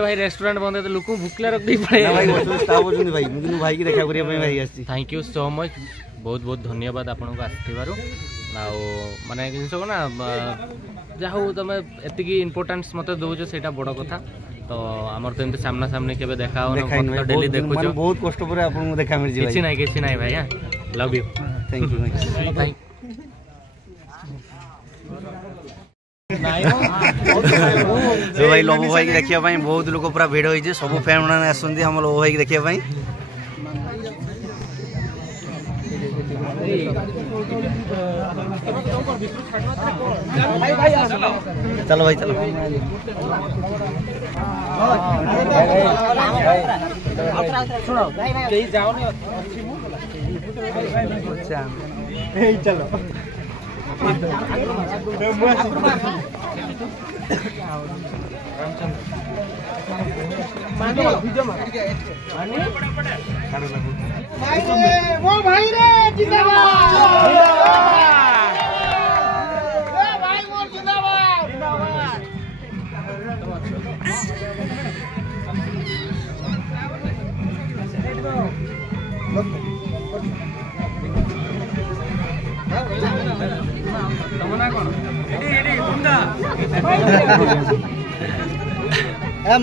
भाई रेस्टोरेंट बंद है लोक भूखला रख दे भाई की देखा करिया भाई आसी थैंक यू सो मच बहुत बहुत धन्यवाद आपन को आथिबारु माने जिनस को ना जाहु तमे एतिकी इंपोर्टेंस मते दोछ सेटा बड़ कथा तो हमर तो एमते सामना सामने केबे देखा हो ना डेली देखु छ बहुत कष्ट पर आपन को देखा मिल जी भाई किछि नाही भाई हां लव यू थैंक यू भाई जो भाई लोबो भाई देखिया भाई बहुत लोग पूरा भीड़ होई जे सब फैन माने आसुंदी हम लोबो भाई देखिया भाई चलो भाई चलो सुनो कहीं जाओ नहीं चलो भाई रे जिंदाबाद भाई मोर जिंदाबाद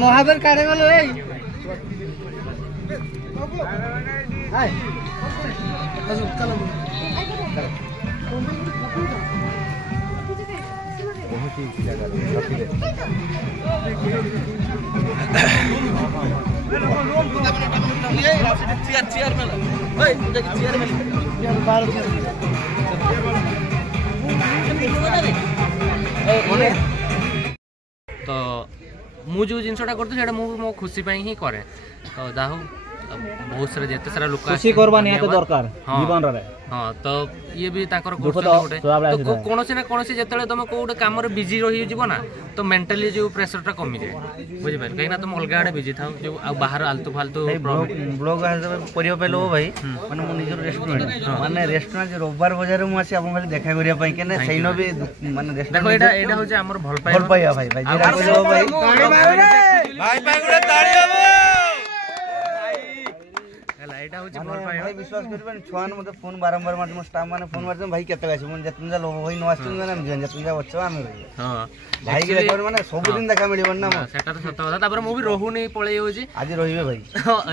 महावीर काढ़े गलो तो मु जो जिनसटा करते मो खुशी ही करे तो जाहु बहुत सारा जिते सारा लोक खुशी करबा नहीं तो दरकार जीवन रे हां तो ये भी ताकर गोटे तो कोनोसी ना कोनोसी जेतले तुम कोडे काम रे बिजी रही जीवो ना तो मेंटली जो प्रेशर टा कमी जाए बुझि पाइल कहिना तुम अलगा आडे बिजी थाओ जो आ बाहर आलतू फालतू ब्लॉग परियो पेलो भाई माने मो निजर रेस्टोरेंट माने रेस्टोरेंट रविवार बाजार मु आसी आपन खाली देखा करिया पई केने सैनो भी माने देखो एटा होचे हमर भल पाइया भाई भाई जेरा को भाई गुडे ताड़ी हो एटा होची भल पाइया भाई विश्वास करबन छुआन मते फोन बारंबार मार मो स्टाफ माने फोन मारते भाई केते गाछ मन जतन जा लोग भाई न आछन ना जन जतन जा बच्चा हम हां भाई के देखो माने सब दिन देखा मिलिबन ना सेटा तो सत कथा तापर मु भी रहू नहीं पळे होची आज रहिबे भाई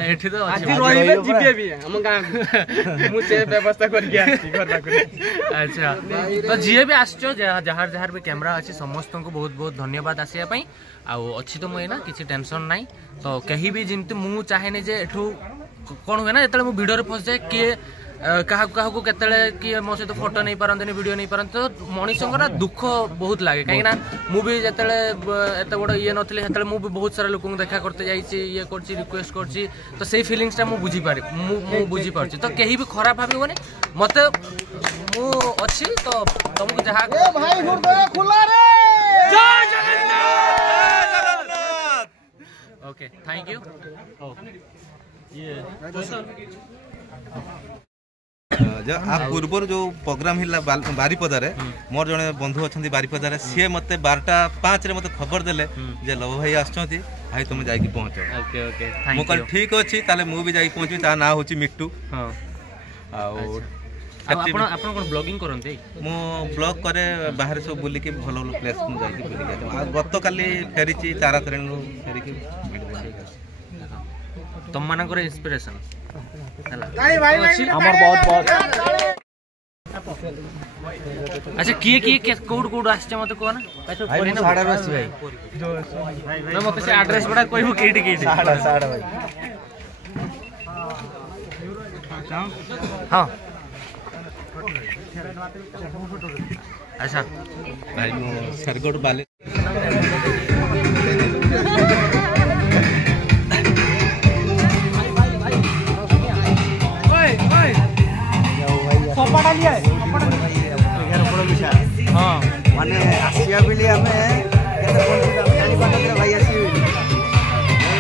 एठी तो आज रहिबे जिबे भी हम गां मु से व्यवस्था कर गया घर पाकरे अच्छा तो जिए भी आछो जहार जहार भी कैमरा अछि समस्त को बहुत बहुत धन्यवाद आसिया पई आ अछि तो मु ना किछि टेंशन नाही तो कहीं भी जिमते मु चाहे ने जे एठू कौन हुए ना जो मुझे भिडियो फस जाए किए क्या किए मो सहित फोटो नहीं पारती वीडियो नहीं पारती तो मनीष ना दुख बहुत लगे कहीं मुझे जिते एत बड़ ये नी से मुझे बहुत सारा लोक देखा करते जाइए ये कर रिक्वेस्ट कर तो से फिलिंग्सटा मुझे बुझी पार्टी तो कहीं भी खराब भावन मत अच्छी तो तुमको जहाँ ओके थैंक यू आप पूर्व जो प्रोग्राम हिला बारिपदार मोर जड़े बंधु अच्छा बारिपदार सी मत 12:05 रे मत खबर देले जे लव भाई आछंती भाई तुम जाई पहुंचो ओके ओके मो कल ठीक अछि ताले मु भी जाई पहुंची ता ना होची मिट्टू हां आपण आपण कोन ब्लॉगिंग करनते मो ब्लॉग करे बाहर सब बुली के भलो भलो प्लेस मु जाई बुली के गत काली फेरिची तारा ट्रेन रो फेरि के तुम मानकर इंस्पिरेशन हमर बहुत अच्छा किए कोड कोड आछे मते को ना भाई साडा आसी भाई ना मते से एड्रेस बडा कोइबो केटी साडा भाई हां अच्छा भाई मो सरगोड बाले सपाटा लिया हां माने आसिया बिली हमें केते कोन जानी पाता रे भाई आसी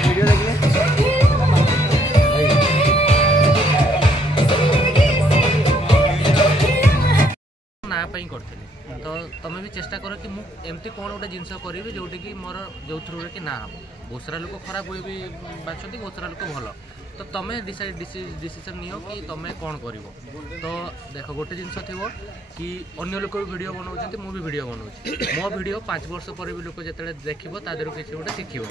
वीडियो देखले ना पई करथले तो तमे भी चेष्टा करो कि मु एमती कौन गोटे जिनस करी जोटी कि मोर जो थ्रू कि ना हम बहुत सारा लोक खराब हुए भी बाछती बहुत सारा लोक भल तो तुम्हें डिसीजन नियो कि तुम्हें कौन कर तो देख गोटे जिनस थी कि अन्य लोक भी वीडियो बनाऊँ मुझे वीडियो बनाऊँ मो वीडियो 5 वर्ष पर भी लोक जो देखो तादर किसी गोटे शिखब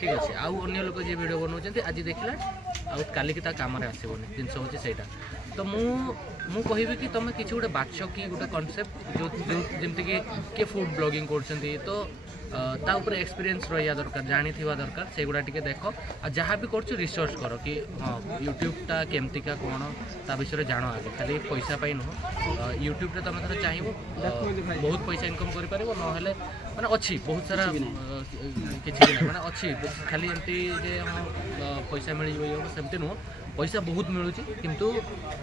ठीक अच्छे आउ अन्य लोक जी वीडियो बनाऊँ आज देखला आउ कालिकी काम आसबनी जिनस हूँ सहीटा तो मु कहि कि तुम किसी गोटे बाछ कि गोटे कनसेप्ट जो जमती कि किए फूड ब्लॉगिंग कर तो ता ऊपर एक्सपीरियंस रहा दरकार जानी दरकार से गुड़ा टिके देख आ जहाँ भी कर रिसर्च कर कि हाँ यूट्यूबटा केमतिका कौन ता विषय जान आगे खाली पैसा पाई नुह यूट्यूब तुम थोड़ा चाहिए बहुत पैसा इनकम कर माने अच्छी बहुत सारा किसी माने अच्छी खाली एमती जे हाँ पैसा मिल सेमती नुह पैसा बहुत मिलूँ किंतु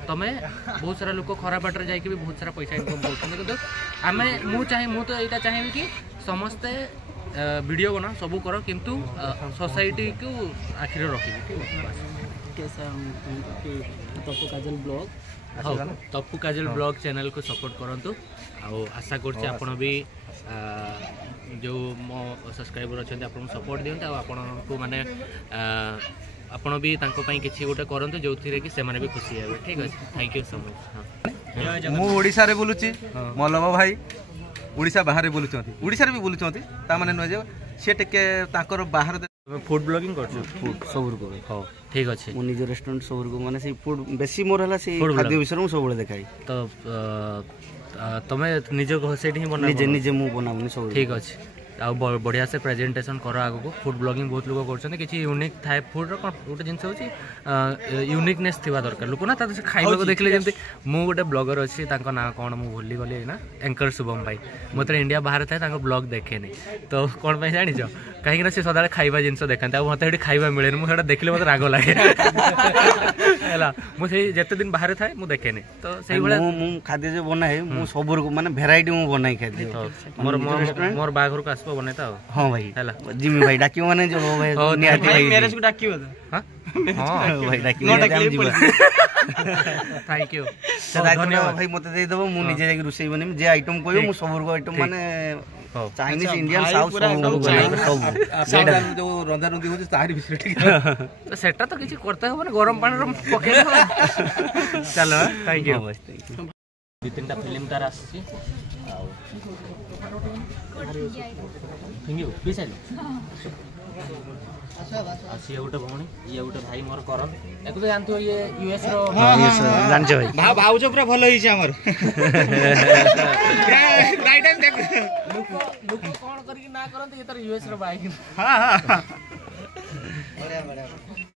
तुम्हें बहुत सारा लोक खराब बाटर जाकि बहुत सारा पैसा इनकम कर आम मु तो यहाँ चाहिए कि समस्ते वीडियो बना सब कर किंतु सोसाइटी को आखिर रखी तप्पू काजल ब्लॉग हाँ तप्पू काजल ब्लॉग चैनल को सपोर्ट करंतु आ आशा करछे आपण भी जो मो सब्सक्राइबर अच्छा आपन सपोर्ट दियंत आपन को माने आपण भी तांको पई किछि गोटे करंतु जो थी कि से माने भी खुशी हेबे ठीक अछि थैंक यू सो मच मु ओडिसा रे बोलुची मलम भाई ओडिसा बाहर बोलुचंती ओडिसा रे भी बोलुचंती ता माने न जे से टेके तांकर बाहर फूड ब्लॉगिंग करछु फूड सबुर को हां ठीक अछि मो निज रेस्टोरेंट सबुर को माने से फूड बेसी मोर हला से खाद्य विषय मु सब बेले देखाई तो तमे निज घर सेठी बना निजे निजे मु बनाउनी सब ठीक अछि आ बढ़िया से प्रेजेंटेशन कर आगो फूड ब्लॉगिंग बहुत लोग कर किसी यूनिक थाए फूड रोटे जिन हूँ यूनिकनेस थी दरकार लोक ना खाइबा को देखले जमी मु गोटे ब्लॉगर अच्छी ना कौन मुझे भूली गली ना एंकर शुभम भाई मतलब इंडिया बाहर थाए ब्लॉग देखे तो कौन जानी कहीं सी सदा खाइबा जिन देखते मत खाइबा मिले मुझे देखले मत राग लगे है मुझे जिते दिन बाहर थाए मुझे देखे तो से खाद्य जो बनाए मु सब माने भेराइटी मु बनाई खाद्य मोर बाघर को आसबो बनेता हां भाई हैला जिमी भाई डाकियो माने जो भाई नियाती भाई मैरिज को डाकियो हां हां भाई डाकियो हम जीवा थैंक यू धन्यवाद भाई मते दे देबो मु निजे जाके रुसई बनेम जे आइटम कोयो मु सबुर को आइटम माने चाइनीज इंडियन साउथ सब जो रंधा रंधी होछ तारी विषय ठीक तो सेटा तो किछि करते हो माने गरम पानी रो पके चलो थैंक यू दो तीन फिल्म तार आसी आसी गोटे भौणी ये गोटे भाई मोर करन एको तो जानथो ये यूएस रो जानछ भाई भाउज पूरा भलो हिछ हमर राइट टाइम देख लोक कोन करी ना करन ये तर यूएस रो भाई हां हां